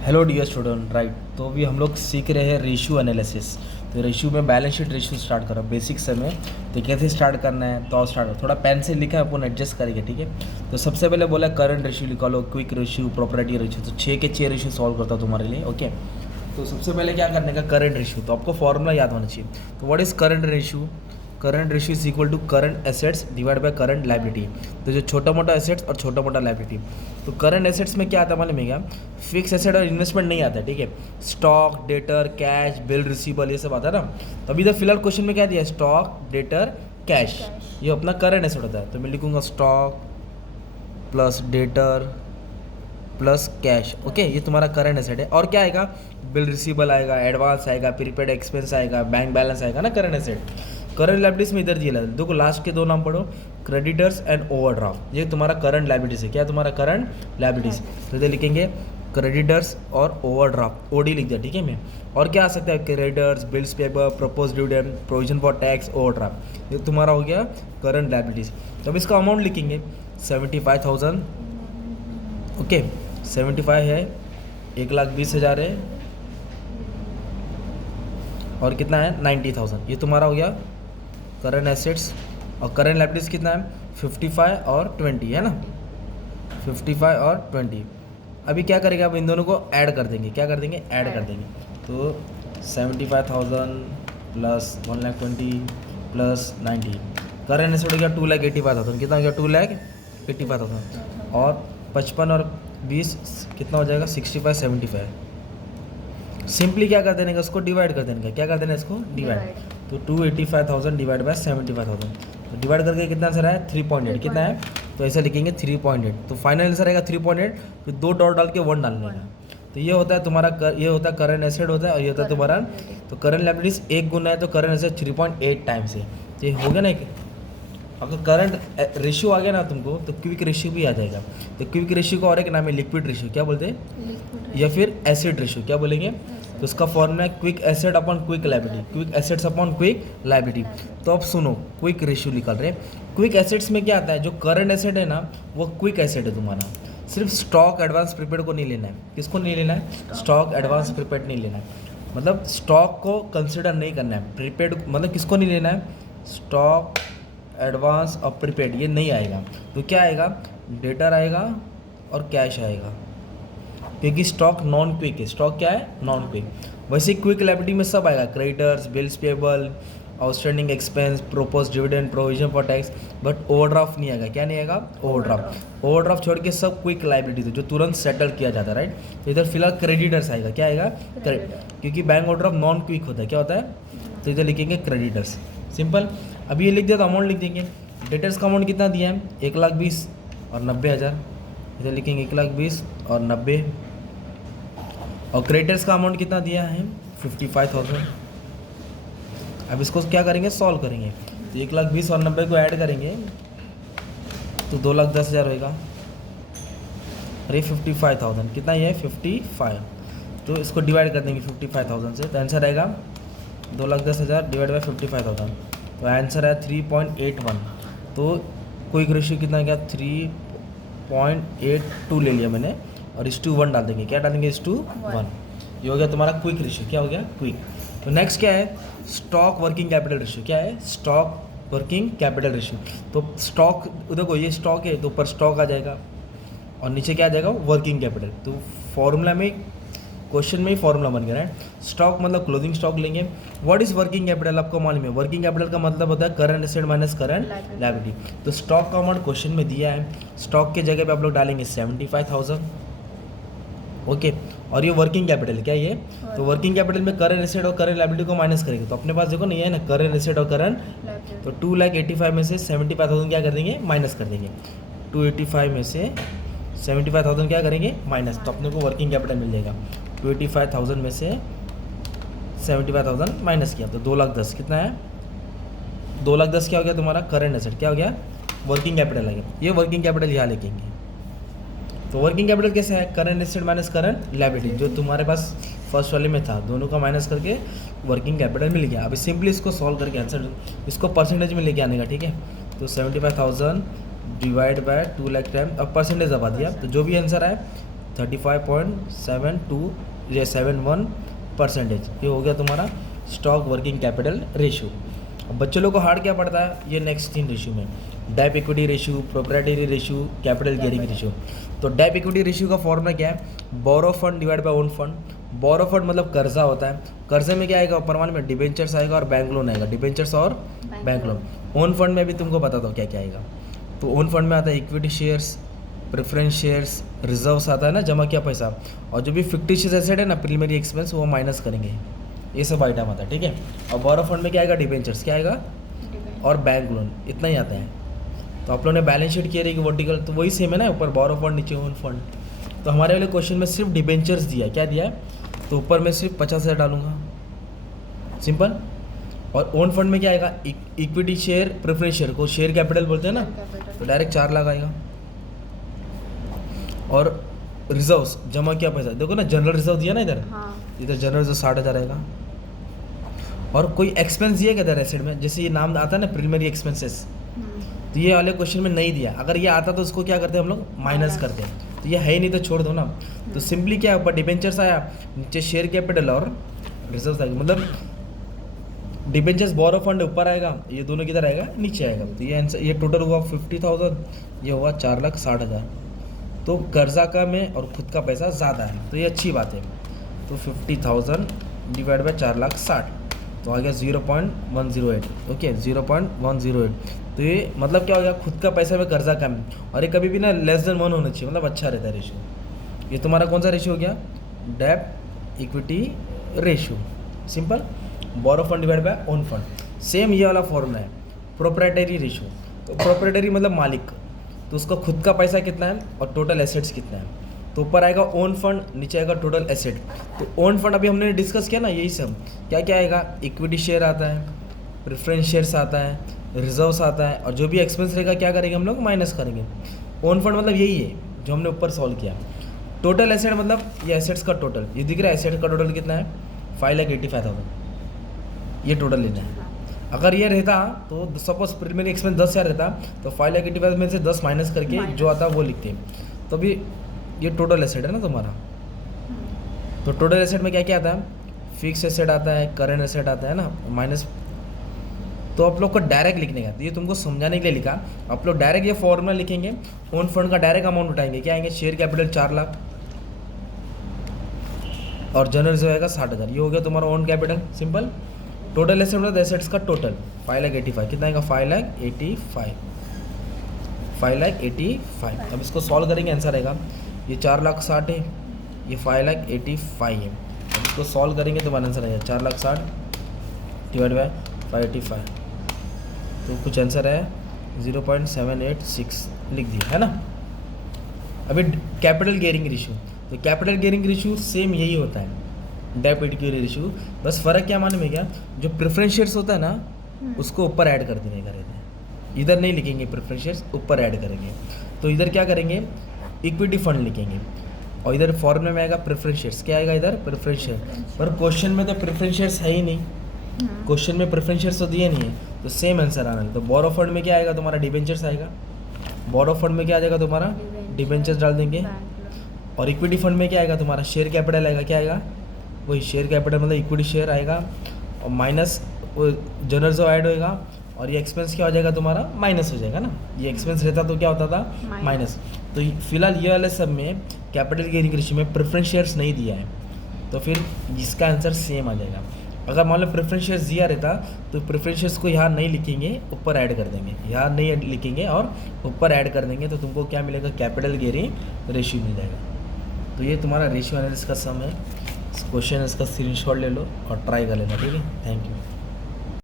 Hello dear student, right. तो अभी हम लोग सीख रहे हैं रेशियो एनालिसिस। तो रेशियो में बैलेंस शीट रेशियो स्टार्ट करो बेसिक से में। तो कैसे स्टार्ट करना है तो स्टार्ट करो, थोड़ा पेन से लिखा है अपन एडजस्ट करेंगे, ठीक है। तो सबसे पहले बोला करंट रेशियो निकालो, क्विक रेशियो, प्रॉपर्टी रेशियो। तो 6 के 6 रेशियो सॉल्व करता हूँ तुम्हारे लिए, ओके। तो सबसे पहले क्या करने का, करंट रेशियो। तो आपको फॉर्मूला याद होना चाहिए। तो what is current ratio? Current ratio is equal to current assets divide by current liability. तो जो छोटा मोटा एसेट्स और छोटा मोटा लाइबिलिटी। तो करंट एसेट्स में क्या आता है मालूम है क्या? फिक्स एसेट और इन्वेस्टमेंट नहीं आता है, ठीक है। Stock, debtor, cash, bill, receivable, ये सब आता है ना। तो अभी तो फिलहाल क्वेश्चन में क्या दिया है? Stock, debtor, cash. ये अपना करंट एसेट होता है। तो मैं लिखूंगा stock plus debtor plus cash, okay. ये तुम्हारा करंट एसेट है। और क्या आएगा? बिल रिसीवेबल आएगा, एडवांस आएगा, प्रीपेड एक्सपेंस आएगा, बैंक बैलेंस आएगा ना, करंट एसेट। करंट लाइबिलिटीज में इधर दिया है, देखो लास्ट के दो नाम पढ़ो, क्रेडिटर्स एंड ओवरड्राफ्ट। ये तुम्हारा करंट लाइबिलिटीज है। क्या तुम्हारा करंट लाइबिलिटीज? तो इधर लिखेंगे क्रेडिटर्स और ओवरड्राफ्ट, ओडी लिख दिया, ठीक है मैं। और क्या आ सकता है? Creditors, bills paper, propose dividend, provision for tax, overdraft. ये तुम्हारा हो गया करंट लाइबिलिटीज। तो अब इसका अमाउंट लिखेंगे 75,000, ओके। 75 है, 1,20,000 है, और कितना है? 90,000। ये तुम्हारा हो गया करंट एसेट्स। और करंट लाइबिलिटीज कितना है? 55 और 20 है ना, 55 और 20। अभी क्या करेंगे? अब इन दोनों को ऐड कर देंगे। क्या कर देंगे? ऐड कर देंगे। तो 75,000 प्लस 1,20,000 प्लस 90, करंट एसेट हो गया 2,85,000। कितना हो गया? 2,85,000। और 55 और 20 कितना हो जाएगा? 65, 75। सिंपली क्या कर देने का? उसको डिवाइड कर देने का। क्या कर देना इसको? डिवाइड। तो 285,000 डिवाइड बाय 75,000। तो डिवाइड करके कितना आंसर आया? 3.8। कितना है? तो ऐसे लिखेंगे 3.8। तो फाइनल आंसर आएगा 3.8। फिर 2 डॉट डाल के 1 डालने का। तो ये होता है तुम्हारा ये होता है करंट एसेट होता है, और ये होता है तुम्हारा। तो करंट लायबिलिटीज 1 गुना है, तो करंट एसेट 3.8 टाइम्स है। तो ये हो गया ना एक। अगर करंट रेशियो आ गया ना तुमको, तो क्विक रेशियो भी आ जाएगा। तो क्विक रेशियो का और एक नाम है लिक्विड रेशियो। क्या बोलते हैं? या फिर एसिड रेशियो। क्या बोलेंगे? तो इसका फॉर्मूला है quick asset upon quick liability, quick assets upon quick liability. तो अब सुनो, क्विक रेशियो निकाल रहे हैं। क्विक एसेट्स में क्या आता है? जो करंट एसेट है ना, वो क्विक एसेट है तुम्हारा। सिर्फ स्टॉक, एडवांस, प्रीपेड को नहीं लेना है। किसको नहीं लेना है? स्टॉक, एडवांस, प्रीपेड नहीं लेना है। मतलब स्टॉक को कंसिडर नहीं करना है। प्रीपेड मतलब किसको नहीं लेना है? स्टॉक, एडवांस और प्रीपेड ये नहीं आएगा। तो क्या आएगा? डेटर आएगा और कैश आएगा, क्योंकि स्टॉक नॉन क्विक है। स्टॉक क्या है? Non quick. वैसे क्विक लायबिलिटी में सब आएगा, creditors, bills payable, outstanding expense, propose dividend, provision for tax. But overdraft नहीं आएगा। क्या नहीं आएगा? ओवरड्राफ्ट। ओवरड्राफ्ट छोड़ के सब क्विक लायबिलिटी थी जो तुरंत सेटल किया जाता है, राइट। तो इधर फिलहाल क्रेडिटर्स आएगा। क्या आएगा? क्योंकि बैंक ओवरड्राफ्ट नॉन क्विक होता है। क्या होता है? तो इधर लिखेंगे क्रेडिटर्स, सिंपल। अभी ये लिख दिया तो अमाउंट लिख देंगे। डेटर्स का अमाउंट कितना दिया है? 1,20,000 और 90,000। इधर लिखेंगे 1,20,000 और 90। और क्रेडिटर्स का अमाउंट कितना दिया है? 55,000। अब इसको क्या करेंगे? सॉल्व करेंगे। तो 1,20,000 और 90 को ऐड करेंगे तो 2,10,000 होएगा। अरे 55,000 कितना ये है? 55। तो इसको डिवाइड कर देंगे 55,000 से, तो आंसर आएगा 2,10,000 डिवाइड बाई 55,000। तो आंसर है 3.81। तो क्विक रेशियो कितना गया? 3.82 ले लिया मैंने, और इस टू 1 डाल देंगे। क्या डालेंगे? इस टू 1। ये हो गया तुम्हारा क्विक रेशियो। क्या हो गया? क्विक। तो नेक्स्ट क्या है? Stock working capital ratio. क्या है? Stock working capital ratio. तो स्टॉक, देखो ये स्टॉक है तो ऊपर स्टॉक आ जाएगा, और नीचे क्या आ जाएगा? Working capital. तो फॉर्मूला में, क्वेश्चन में ही फॉर्मूला बन गया है। स्टॉक मतलब क्लोजिंग स्टॉक लेंगे। What is working capital? आपको मालूम है वर्किंग कैपिटल का मतलब होता है current asset minus current liability. तो स्टॉक का अमाउंट क्वेश्चन में दिया है। स्टॉक के जगह पे आप लोग डालेंगे 75,000, ओके। और ये वर्किंग कैपिटल है। क्या ये? तो वर्किंग कैपिटल में करंट एसेट और करंट लायबिलिटी को माइनस करेंगे। तो अपने पास देखो नहीं है ना, करंट एसेट और करंट। तो 2,85,000 में से 75,000 क्या कर देंगे? माइनस कर देंगे। 285 में से 75,000 क्या करेंगे? माइनस। तो अपने को वर्किंग कैपिटल मिल जाएगा। 285,000 में से 75,000 माइनस किया तो 2,10,000 कितना है? 2,10,000 क्या हो गया तुम्हारा? Current asset. क्या हो गया? वर्किंग कैपिटल आ गया। ये वर्किंग कैपिटल यहाँ लिखेंगे। तो वर्किंग कैपिटल कैसे है? Current asset minus current liability, जो तुम्हारे पास फर्स्ट वाले में था, दोनों का माइनस करके वर्किंग कैपिटल मिल गया। अभी सिंपली इसको सॉल्व करके आंसर इसको परसेंटेज में लेके आने का, ठीक है। तो 75,000 डिवाइड बाय 2 लाख टाइम, अब परसेंटेज दबा दिया, तो जो भी आंसर आए 35.72 या 71%। ये हो गया तुम्हारा स्टॉक वर्किंग कैपिटल रेशियो। अब बच्चों लोग को हार्ड क्या पड़ता है, ये नेक्स्ट 3 रेशियो में, debt equity ratio, proprietary ratio, capital gearing ratio. तो डेट इक्विटी रेशियो का फॉर्मूला क्या है, borrow fund divide by own fund. Borrow fund मतलब कर्जा होता है, कर्जे में क्या आएगा ऊपर में, डिबेंचर्स आएगा और बैंक लोन आएगा, डिबेंचर्स और बैंक लोन। ओन फंड में भी तुमको बताता हूँ क्या क्या आएगा। तो ओन फंड में आता है equity shares, preference shares, reserves आता है ना, जमा किया पैसा, और जो भी फिक्टिशियस एसेट है ना, प्रीलिमिनरी एक्सपेंस, वो माइनस करेंगे, ये सब आइटम आता है, ठीक है। और बोरो फंड में क्या आएगा, डिबेंचर्स क्या आएगा और बैंक लोन, इतना ही आता है। तो आप लोगों ने बैलेंस शीट किया रहेगी वर्टिकल, तो वही सेम है ना, ऊपर बोरो फंड नीचे ओन फंड। तो हमारे वाले क्वेश्चन में सिर्फ डिबेंचर्स दिया है, क्या दिया है, तो ऊपर में सिर्फ 50,000 डालूंगा, सिंपल। और ओन फंड में क्या आएगा, इक्विटी शेयर, प्रेफरेंस शेयर को शेयर कैपिटल बोलते हैं ना, तो डायरेक्ट 4 लाख आएगा। और रिजर्व्स जमा किया पैसा, देखो ना जनरल रिजर्व दिया ना इधर, इधर जनरल रिजर्व 60,000 आएगा। और कोई एक्सपेंस दिया क्या इधर एसेट में, जैसे ये नाम आता है ना प्रीलिमिनरी एक्सपेंसेस, तो ये वाले क्वेश्चन में नहीं दिया। अगर ये आता तो उसको क्या करते हैं हम लोग, माइनस करते हैं। तो ये है ही नहीं तो छोड़ दो ना। तो सिंपली क्या ऊपर डिबेंचर्स आया, नीचे शेयर कैपिटल और रिजर्व्स आएगा, मतलब डिबेंचर्स बोरो फंड ऊपर आएगा, ये दोनों किधर आएगा, नीचे आएगा। तो ये आंसर, ये टोटल हुआ 50,000, ये हुआ 4,60,000। तो कर्जा का में और खुद का पैसा ज़्यादा है, तो ये अच्छी बात है। तो 50,000 डिवाइड बाई 4,60,000, तो आ गया 0.108, ओके 0.108। तो ये मतलब क्या हो गया, खुद का पैसा में कर्जा कम, और ये कभी भी ना लेस देन 1 होना चाहिए, मतलब अच्छा रहता है रेशियो। ये तुम्हारा कौन सा रेशियो हो गया, debt equity ratio, simple. Borrow fund divide by own fund, same ये वाला फॉर्मूला है। प्रोप्राइटरी रेशियो, तो प्रोप्राइटरी मतलब मालिक, तो उसका खुद का पैसा कितना है और टोटल एसेट्स कितना है। तो ऊपर आएगा ओन फंड, नीचे आएगा टोटल एसेट। तो ओन फंड अभी हमने डिस्कस किया ना, यही सब क्या क्या आएगा, इक्विटी शेयर आता है, प्रेफरेंस शेयर्स आता है, रिजर्व्स आता है, और जो भी एक्सपेंस रहेगा क्या करेंगे हम लोग, माइनस करेंगे। ओन फंड मतलब यही है जो हमने ऊपर सॉल्व किया। टोटल एसेट मतलब ये एसेट्स का टोटल, ये दिख रहा है एसेट का टोटल कितना है, 5,85,000, ये टोटल लेना है। अगर ये रहता तो सपोज प्रीलिमिनरी एक्सपेंस 10,000 रहता, तो 5,85,000 में से 10 माइनस करके जो आता वो लिखते। तो अभी ये टोटल एसेट है ना तुम्हारा। तो टोटल एसेट में क्या क्या आता है, फिक्स एसेट आता है, करंट एसेट आता है ना, माइनस। तो आप लोग को डायरेक्ट लिखने का, तो ये तुमको समझाने के लिए लिखा। आप लोग डायरेक्ट ये फॉर्मूला लिखेंगे, ओन फंड का डायरेक्ट अमाउंट उठाएंगे, क्या आएंगे, शेयर कैपिटल 4 लाख और जनरल जो आएगा 60,000। ये हो गया तुम्हारा own capital, simple. Total asset मतलब एसेट्स का टोटल 5,85,000, कितना आएगा 5,85,000। अब इसको सॉल्व करेंगे, आंसर आएगा ये 4,60,000 है, ये 5,85,000 है। अब इसको सॉल्व करेंगे तो आंसर आएगा 4,60,000 डिवाइड बाय 585, तो कुछ आंसर है 0.786 लिख दिया है ना। अभी कैपिटल गियरिंग रेशियो, तो कैपिटल गियरिंग रेशियो सेम यही होता है, डेट इक्विटी रेशियो। बस फ़र्क क्या मालूम है क्या, जो प्रेफरेंस शेयर्स होता है ना, उसको ऊपर ऐड कर देने का रहता है। इधर नहीं लिखेंगे प्रेफरेंस शेयर्स, ऊपर ऐड करेंगे। तो इधर क्या करेंगे, इक्विटी फंड लिखेंगे, और इधर फॉर्मूले में आएगा प्रेफरेंस शेयर्स, क्या आएगा इधर, प्रेफरेंस शेयर। पर क्वेश्चन में तो प्रेफरेंस शेयर्स है ही नहीं, क्वेश्चन में प्रेफरेंस शेयर्स तो दिए नहीं है, तो सेम आंसर आना है। तो बोरो फंड में क्या आएगा तुम्हारा, डिबेंचर्स आएगा। बोरो फंड में क्या आ जाएगा तुम्हारा, डिबेंचर्स डाल देंगे। और इक्विटी फंड में क्या आएगा तुम्हारा, शेयर कैपिटल आएगा, क्या आएगा, वही शेयर कैपिटल मतलब इक्विटी शेयर आएगा, और माइनस वो जनरल जो ऐड होएगा, और ये एक्सपेंस क्या हो जाएगा तुम्हारा, माइनस हो जाएगा ना। ये एक्सपेंस रहता तो क्या होता था, माइनस। तो फिलहाल ये वाले सब में कैपिटल गियरिंग रेशियो में प्रेफरेंस शेयर्स नहीं दिया है, तो फिर इसका आंसर सेम आ जाएगा। अगर मान लो प्रेफरेंस शेयर्स दिया रहता, तो प्रेफरेंस शेयर्स को यहाँ नहीं लिखेंगे, ऊपर ऐड कर देंगे, यहाँ नहीं लिखेंगे और ऊपर ऐड कर देंगे, तो तुमको क्या मिलेगा, कैपिटल गियरिंग रेशियो मिल जाएगा। तो ये तुम्हारा रेशियो एनालिसिस का सम है। इस क्वेश्चन इसका स्क्रीनशॉट ले लो और ट्राई कर लेना, ठीक है। Thank you.